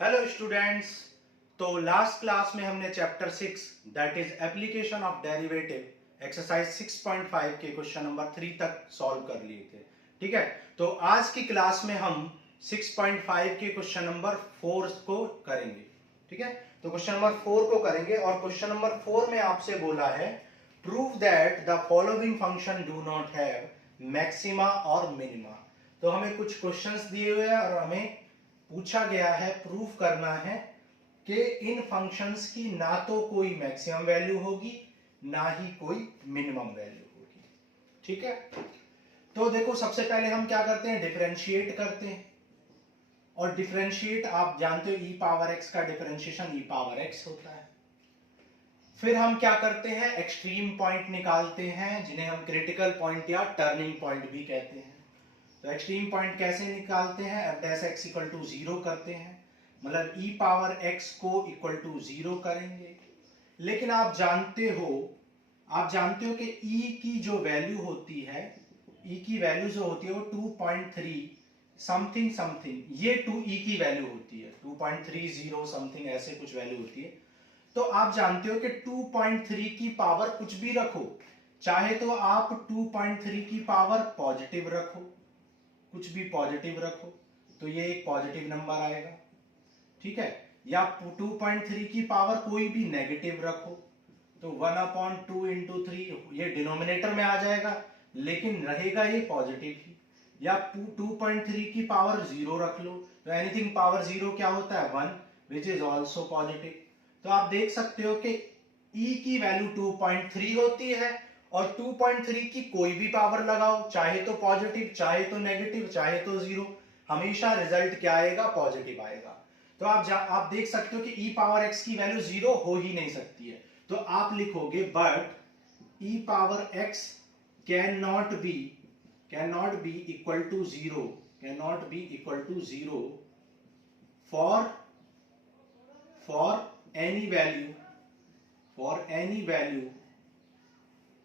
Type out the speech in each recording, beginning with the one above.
Hello students. तो last class में हमने chapter 6 that is application of derivative exercise 6.5 के क्वेश्चन नंबर 3 तक सॉल्व कर लिए थे। ठीक है, तो आज की क्लास में हम 6.5 के क्वेश्चन नंबर 4 को करेंगे। ठीक है, तो क्वेश्चन नंबर 4 को करेंगे और क्वेश्चन नंबर 4 में आपसे बोला है prove that the following function do not have maxima और मिनिमा। तो हमें कुछ क्वेश्चंस दिए हुए हैं और हमें पूछा गया है, प्रूफ करना है कि इन फंक्शंस की ना तो कोई मैक्सिमम वैल्यू होगी ना ही कोई मिनिमम वैल्यू होगी। ठीक है, तो देखो सबसे पहले हम क्या करते हैं, डिफरेंशिएट करते हैं। और डिफरेंशिएट आप जानते हो ई पावर एक्स का डिफरेंशिएशन ई पावर एक्स होता है। फिर हम क्या करते हैं, एक्सट्रीम पॉइंट निकालते हैं जिन्हें हम क्रिटिकल पॉइंट या टर्निंग पॉइंट भी कहते हैं। तो एक्सट्रीम पॉइंट कैसे निकालते हैं, F dash X equal to 0 करते हैं, मतलब ई पावर एक्स को इक्वल टू 0 करेंगे। लेकिन आप जानते हो कि ई की जो वैल्यू होती है, ई की वैल्यू जो होती है वो 2.3 समथिंग समथिंग, ये 2 ई की वैल्यू होती है, 2.30 समथिंग ऐसे कुछ वैल्यू होती है। तो आप जानते हो कि 2.3 की पावर कुछ भी रखो, चाहे तो आप 2.3 की पावर पॉजिटिव रखो, कुछ भी पॉजिटिव रखो तो ये एक पॉजिटिव नंबर आएगा। ठीक है, या 2.3 की पावर कोई भी नेगेटिव रखो तो 1/2 इंटू 3 ये डिनोमिनेटर में आ जाएगा, लेकिन रहेगा ये पॉजिटिव ही। या 2.3 की पावर 0 रख लो तो एनीथिंग पावर 0 क्या होता है, 1, विच इज ऑल्सो पॉजिटिव। तो आप देख सकते हो कि ई की वैल्यू 2.3 होती है और 2.3 की कोई भी पावर लगाओ, चाहे तो पॉजिटिव चाहे तो नेगेटिव चाहे तो 0, हमेशा रिजल्ट क्या आएगा, पॉजिटिव आएगा। तो आप देख सकते हो कि ई पावर एक्स की वैल्यू 0 हो ही नहीं सकती है। तो आप लिखोगे but E power X can not be equal to 0, can not be equal to 0 for any value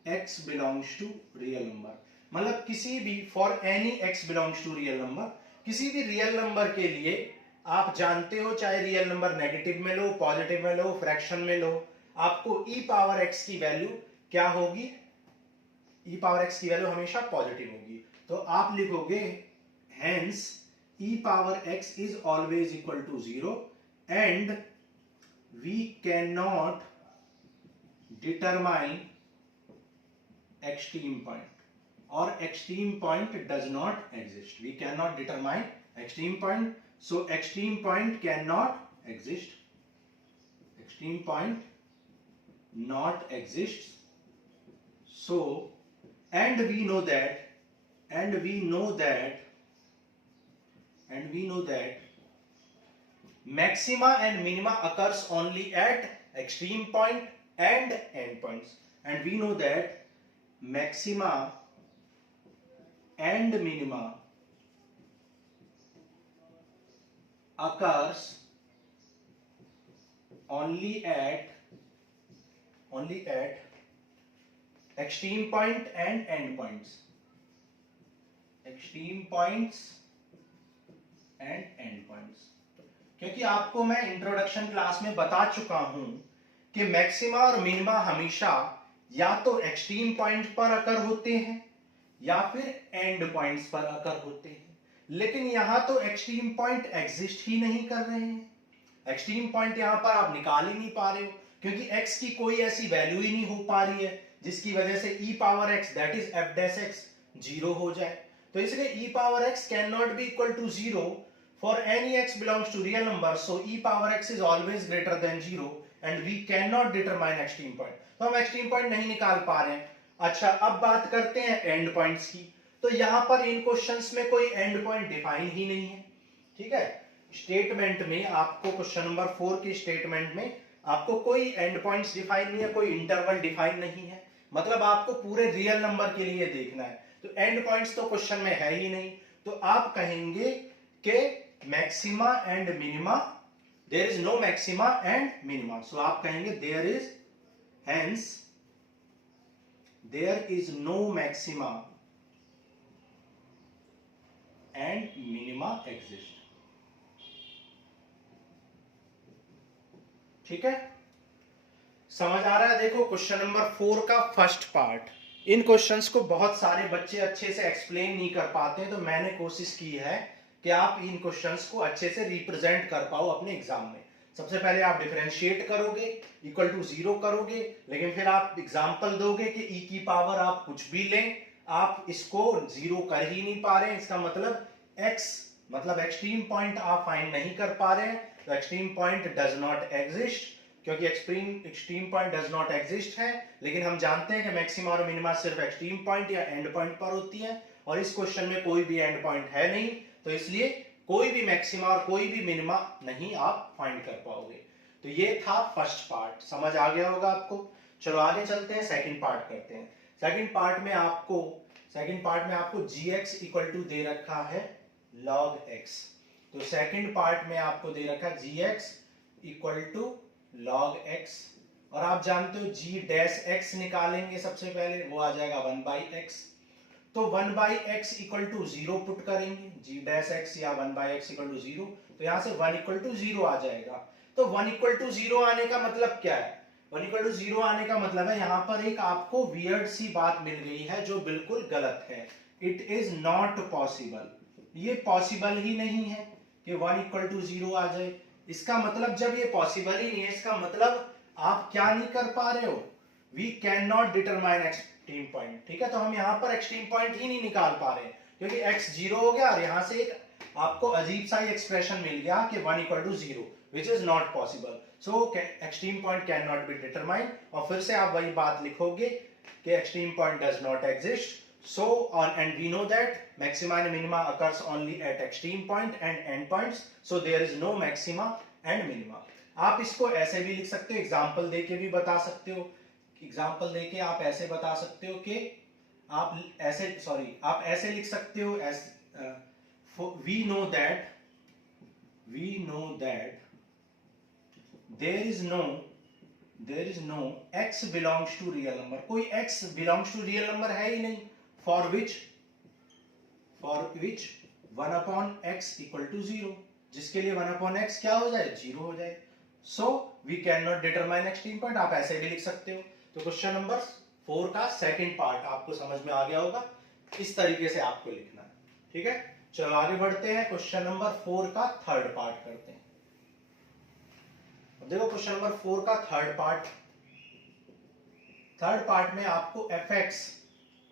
x belongs to real number। मतलब किसी भी for any x belongs to real number, किसी भी रियल नंबर के लिए आप जानते हो, चाहे रियल नंबर नेगेटिव में लो, पॉजिटिव में लो, फ्रैक्शन में लो, आपको e पावर x की वैल्यू क्या होगी, e पावर x की वैल्यू हमेशा पॉजिटिव होगी। तो आप लिखोगे hence e power x is always equal to 0 and we cannot determine extreme point, or extreme point does not exist. We cannot determine extreme point, so extreme point cannot exist, extreme point not exists. So and we know that maxima and minima occurs only at extreme point and end points, and we know that maxima and minima occurs only at extreme point and end points, extreme points and end points। क्योंकि आपको मैं introduction class में बता चुका हूं कि maxima और minima हमेशा या तो एक्सट्रीम पॉइंट पर अकर होते हैं या फिर एंड पॉइंट्स पर अकर होते हैं, लेकिन यहां तो एक्सट्रीम पॉइंट एग्जिस्ट ही नहीं कर रहे हैं। एक्सट्रीम पॉइंट यहां पर आप निकाल ही नहीं पा रहे हो, क्योंकि x की कोई ऐसी वैल्यू ही नहीं हो पा रही है जिसकी वजह से e power x that is f dash x 0 हो जाए। तो इसलिए e power x can not be equal to 0 for any x belongs to real number, so e power x is always greater than 0 and we cannot determine extreme point। तो हम extreme point नहीं निकाल पा रहे हैं। अच्छा, अब बात करते हैं end points की। तो यहां पर इन क्वेश्चंस में कोई end point डिफाइन ही नहीं है। ठीक है, स्टेटमेंट में आपको क्वेश्चन नंबर 4 की स्टेटमेंट में आपको कोई एंड पॉइंट्स डिफाइन नहीं है, कोई इंटरवल डिफाइन नहीं है, मतलब आपको पूरे रियल नंबर के लिए देखना है। तो एंड पॉइंट्स तो क्वेश्चन में है ही नहीं, तो आप कहेंगे कि maxima and minima, there is no maxima and minima, so आप कहेंगे there is no maxima and minima exist. ठीक है, समझ आ रहा है। देखो क्वेश्चन नंबर 4 का फर्स्ट पार्ट, इन क्वेश्चंस को बहुत सारे बच्चे अच्छे से एक्सप्लेन नहीं कर पाते, तो मैंने कोशिश की है कि आप इन क्वेश्चंस को अच्छे से रिप्रेजेंट कर पाओ अपने एग्जाम में। सबसे पहले आप डिफरेंशिएट करोगे, इक्वल टू 0 करोगे, लेकिन फिर आप एग्जांपल दोगे कि e की पावर आप कुछ भी लें, आप इसको 0 कर ही नहीं पा रहे हैं, इसका मतलब x मतलब एक्सट्रीम पॉइंट आप फाइंड नहीं कर पा रहे हैं, तो extreme point does not exist, क्योंकि extreme point does not exist है। लेकिन हम जानते हैं कि मैक्सिमा और मिनिमा सिर्फ एक्सट्रीम पॉइंट या एंड पॉइंट पर होती है, और इस क्वेश्चन में कोई भी एंड पॉइंट है नहीं, तो इसलिए कोई भी मैक्सिमा और कोई भी मिनिमा नहीं आप फाइंड कर पाओगे। तो ये था फर्स्ट पार्ट, समझ आ गया होगा आपको। चलो आगे चलते हैं, सेकंड पार्ट करते हैं। सेकंड पार्ट में आपको gx इक्वल टू दे रखा है log x। तो सेकंड पार्ट में आपको दे रखा है gx equal to log x, और आप जानते हो g डैश x निकालेंगे सबसे पहले, वो आ जाएगा 1/x। तो 1/x इक्वल टू 0 पुट करेंगे, g डैश x या 1/x इक्वल टू 0, तो यहां से 1 इक्वल टू 0 आ जाएगा। तो 1 इक्वल टू 0 आने का मतलब क्या है? 1 इक्वल टू 0 आने का मतलब है यहां पर एक आपको वियर्ड सी बात मिल गई है जो बिल्कुल गलत है। इट इज नॉट पॉसिबल, ये पॉसिबल ही नहीं है कि 1 इक्वल टू 0 आ जाए। इसका मतलब जब ये पॉसिबल ही नहीं है, इसका मतलब आप क्या नहीं कर पा रहे हो, we can not determine extreme point. ठीक है, तो हम यहाँ पर एक्सट्रीम पॉइंट ही नहीं निकाल पा रहे, क्योंकि x 0 हो गया और यहाँ से एक आपको अजीब सा एक्सप्रेशन मिल गया कि 1 equal to 0, which is not possible. So extreme point can not be determine, और फिर से आप वही बात लिखोगे कि extreme point does not exist. So and we know that maxima and minima occurs only at extreme point and end points, so there is no maxima and minima। आप इसको ऐसे भी लिख सकते हो, एग्जांपल देके भी बता सकते हो। एग्जांपल देके आप ऐसे बता सकते हो कि आप ऐसे लिख सकते हो as we know that there is no x belongs to real number, कोई x belongs to real number है ही नहीं, for which 1 upon x equal to 0, जिसके लिए 1 upon x क्या हो जाए, 0 हो जाए। so we cannot determine extreme point, आप ऐसे भी लिख सकते हो। तो क्वेश्चन नंबर 4 का सेकंड पार्ट आपको समझ में आ गया होगा, इस तरीके से आपको लिखना है। ठीक है, चलो आगे बढ़ते हैं, क्वेश्चन नंबर 4 का थर्ड पार्ट करते हैं। अब देखो क्वेश्चन नंबर 4 का थर्ड पार्ट में आपको fx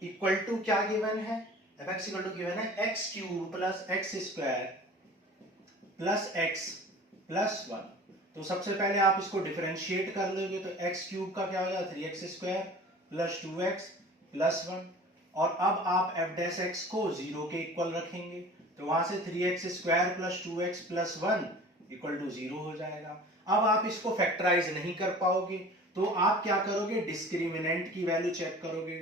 इक्वल टू क्या गिवन है, fx इक्वल टू गिवन है x cube plus x square plus x plus 1। तो सबसे पहले आप इसको डिफरेंशिएट कर लोगे, तो x क्यूब का क्या हो जाएगा 3x square plus 2x plus 1, और अब आप f डैश x को 0 के इक्वल रखेंगे, तो वहां से 3x square plus 2x plus 1 equal to 0 हो जाएगा। अब आप इसको फैक्टराइज नहीं कर पाओगे, तो आप क्या करोगे, डिस्क्रिमिनेंट की वैल्यू चेक करोगे,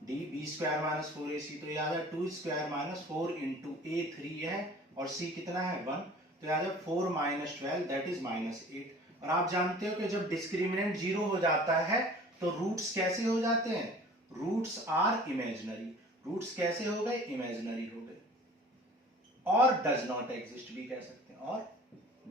d b square minus 4ac, तो याद है 2 स्क्वायर माइनस 4 इंटू a 3 है, और c कितना है 1, तो याद है 4 माइनस 12 दैट इज माइनस 8। और आप जानते हो कि जब डिस्क्रिमिनेंट 0 हो जाता है तो रूट्स कैसे हो जाते हैं, रूट्स आर इमेजिनरी। रूट्स कैसे हो गए, इमेजिनरी हो गए। और डज नॉट एग्जिस्ट भी कह सकते हैं, और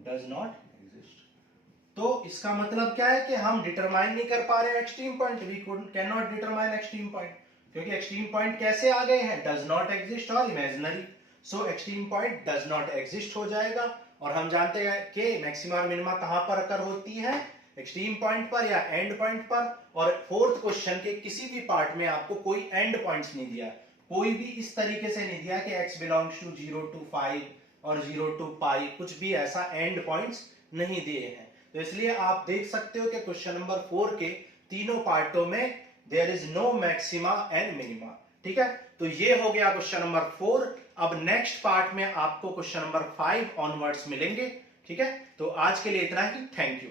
डज नॉट एग्जिस्ट। तो इसका मतलब क्या है कि हम डिटरमाइन नहीं कर पा रहे extreme point, we can not determine extreme point, क्योंकि एक्सट्रीम पॉइंट कैसे आ गए हैं, डज नॉट एग्जिस्ट और imaginary. So extreme point does not exist हो जाएगा, और हम जानते हैं कि मैक्सिमा और मिनिमा कहां पर अकर होती है, एक्सट्रीम पॉइंट पर या एंड पॉइंट पर। और फोर्थ क्वेश्चन के किसी भी पार्ट में आपको कोई एंड पॉइंट्स नहीं दिया, कोई भी इस तरीके से नहीं दिया कि x बिलोंग्स टू 0 to 5 और 0 to पाई, कुछ भी ऐसा एंड पॉइंट्स नहीं दिए हैं। तो इसलिए आप देख सकते हो कि क्वेश्चन नंबर 4 के तीनों पार्टों में there is no maxima and minima. ठीक है, तो ये हो गया क्वेश्चन नंबर 4। अब नेक्स्ट पार्ट में आपको क्वेश्चन नंबर 5 ऑनवर्ड्स मिलेंगे। ठीक है, तो आज के लिए इतना ही, थैंक यू।